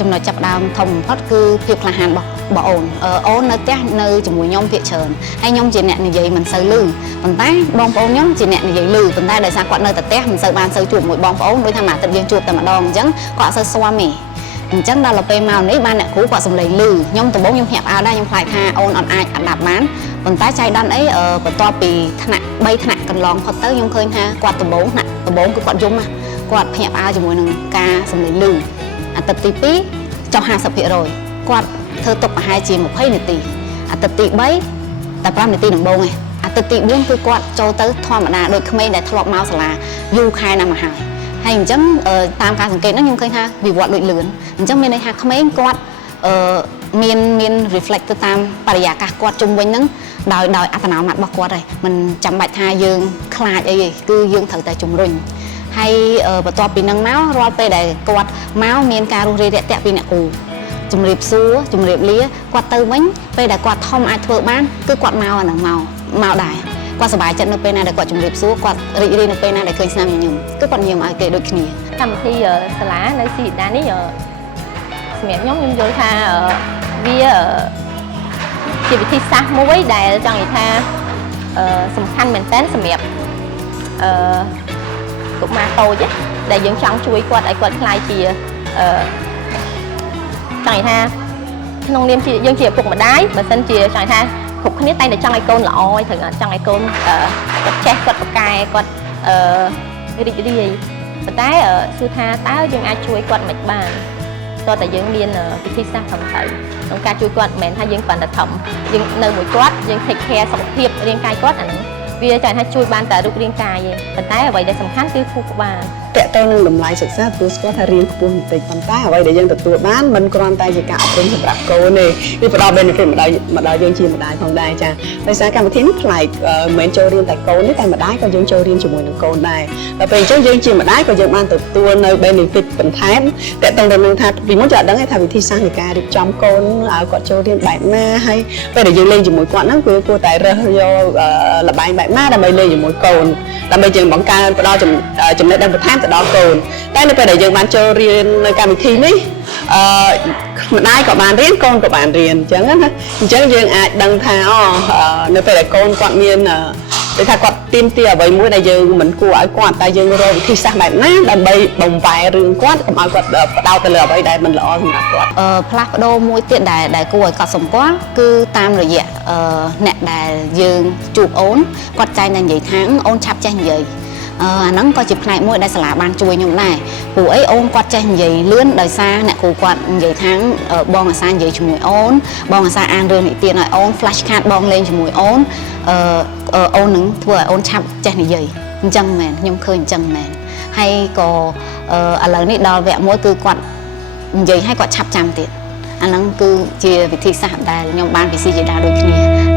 ចំណុចចាប់ដើមធំបំផុតគឺភាពក្លាហានរបស់អូននៅផ្ទះនៅជាមួយខ្ញុំភាគច្រើនហើយខ្ញុំជាអ្នកនិយាយមិនសូវលឺប៉ុន្តែបងប្អូនខ្ញុំជាអ្នកនិយាយលឺប៉ុន្តែដោយសារគាត់នៅតែផ្ទះមិនសូវបានសូវជួបមួយបងប្អូនដោយថាមួយអាទិត្យយើងជួបតែម្ដងអញ្ចឹងគាត់អត់សូវស្វាមទេអញ្ចឹងដល់ពេលមកនេះបានអ្នកគ្រូគាត់សំឡេងលឺខ្ញុំដំបូងខ្ញុំញាក់ផ្អើលដែរខ្ញុំខ្លាចថាអូនអត់អាចអាប់បានប៉ុន្តែចៃដន្យអីបន្ទាប់ពីថ្នាក់3ថ្នាក់កន្លងផុតទៅខ្ញុំឃើញថាគាត់ដំបូងគឺគាត់យំគាត់ភ្ញាក់ផ្អើលជាមួយនឹងការសំឡេងលឺអាទិត្យទី2ចុះ 50% គាត់ធ្វើទុកប្រហែលជា20នាទីអាទិត្យទី3តែ5នាទីដំបូងឯងអាទិត្យទី4គឺគាត់ចូលទៅធម្មតាដូចក្មេងដែលធ្លាប់មកសាលាយូរខែណាស់មកហើយអញ្ចឹងតាមការសង្កេតហ្នឹងខ្ញុំឃើញថាវិវត្តដូចលឿនអញ្ចឹងមានន័យថាក្មេងគាត់មាន reflect ទៅតាមបរិយាកាសគាត់ជុំវិញហ្នឹងដោយអត្តនោម័តរបស់គាត់ហើយមិនចាំបាច់ថាយើងខ្លាចអីទេគឺយើងត្រូវតែជំរុញហើយបន្ទាប់ពីហ្នឹងមករាល់ពេលដែលគាត់មកមានការរុះរាយរាក់ទាក់ពីអ្នកគ្រូជំរាបសួរជំរាបលាគាត់ទៅវិញពេលដែលគាត់ធំអាចធ្វើបានគឺគាត់មកអាហ្នឹងមកដែរគាត់សប្បាយចិត្តនៅពេលណាដែលគាត់ជំរាបសួរគាត់រីករាយនៅពេលណាដែលឃើញស្នាមញញឹមគឺគាត់ញញឹមឲ្យគេដូចគ្នាកម្មវិធីសាលានៅស៊ីដានេះសម្រាប់ខ្ញុំយល់ថាវាជាវិធីសាស្ត្រមួយដែលចង់និយាយថាសំខាន់មែនទែនសម្រាប់កុមារតូចដែលយើងចង់ជួយគាត់ឲ្យគាត់ខ្លាយជាចង់និយាយថាក្នុងនាមជាយើងជាឪពុកម្ដាយបើសិនជាចង់និយាយថាគ្រប់គ្នាតែងតែចង់ឲ្យកូនល្អហើយត្រូវចង់ឲ្យកូនគាត់ចេះគាត់ប្រកែគាត់រីករាយប៉ុន្តែគឺថាតើយើងអាចជួយគាត់មិនបានតើតែយើងមានវិធីសាស្ត្រត្រឹមត្រូវក្នុងការជួយគាត់មិនមែនថាយើងគ្រាន់តែធំយើងនៅមួយគាត់យើង take care សុខភាពរាងកាយគាត់អាហ្នឹងវាចង់ថាជួយបានតែរូបរាងកាយទេប៉ុន្តែអ្វីដែលសំខាន់គឺខួរក្បាលតកតទៅនឹងតម្លៃសិក្សាទទួលស្គាល់ថារៀនខ្ពស់បន្តិចប៉ុន្តែអ្វីដែលយើងទទួលបានមិនគ្រាន់តែជាការអប់រំសម្រាប់កូនទេវាផ្ដល់ benefit មកដល់យើងជាម្ដាយផងដែរចាដោយសារកម្មវិធីនេះប្លែកមិនមែនចូលរៀនតែកូនទេតែម្ដាយក៏យើងចូលរៀនជាមួយនឹងកូនដែរដល់ពេលអញ្ចឹងយើងជាម្ដាយក៏យើងបានទទួលនៅ benefit បន្ថែមតកតទៅនឹងថាពីមុនយើងអត់ដឹងថាវិធីសាស្ត្រនៃការរៀបចំកូនឲ្យគាត់ចូលរៀនបែបណាហើយពេលដែលយើងលេងជាមួយគាត់ហ្នឹងគឺគួរតែរើសយកល្បែងបែបណាដើម្បីលេងជាមួយកូនដើម្បីយើងបង្កើនផ្ដល់ចំណេះដឹងបន្ថែមទៅដល់កូនតែនៅពេលដែលយើងបានចូលរៀននៅកម្មវិធីនេះម្ដាយក៏បានរៀនកូនក៏បានរៀនអញ្ចឹងណាអញ្ចឹងយើងអាចដឹងថានៅពេលដែលកូនគាត់មានដូចថាគាត់ទាមទារអ្វីមួយដែលយើងមិនគួរឲ្យគាត់តែយើងរកវិធីសាស្ត្របែបណាដើម្បីបំផែរឿងគាត់កុំឲ្យគាត់បដោតទៅលើអ្វីដែលមិនល្អសម្រាប់គាត់ផ្លាស់ប្ដូរមួយទៀតដែលគួរឲ្យកត់សម្គាល់គឺតាមរយៈអ្នកដែលយើងជួបអូនគាត់ចែងតែនិយាយថាអូនឆាប់ចេះនិយាយអាហ្នឹងក៏ជាផ្នែកមួយដែលសាលាបានជួយខ្ញុំដែរព្រោះអីអូនគាត់ចេះនិយាយលឿនដោយសារអ្នកគ្រូគាត់និយាយថាបងអាសានិយាយជាមួយអូនបងអាសាអានរឿងនិទានឲ្យអូន flash card បងលេងជាមួយអូនអូននឹងធ្វើឲ្យអូនឆាប់ចេះនិយាយអញ្ចឹងមែនខ្ញុំឃើញអញ្ចឹងមែនហើយក៏ឥឡូវនេះដល់វគ្គមួយគឺគាត់និយាយឲ្យគាត់ឆាប់ចាំទៀតអាហ្នឹងគឺជាវិធីសាស្ត្រដែលខ្ញុំបានពីស៊ីជាដាដូចគ្នា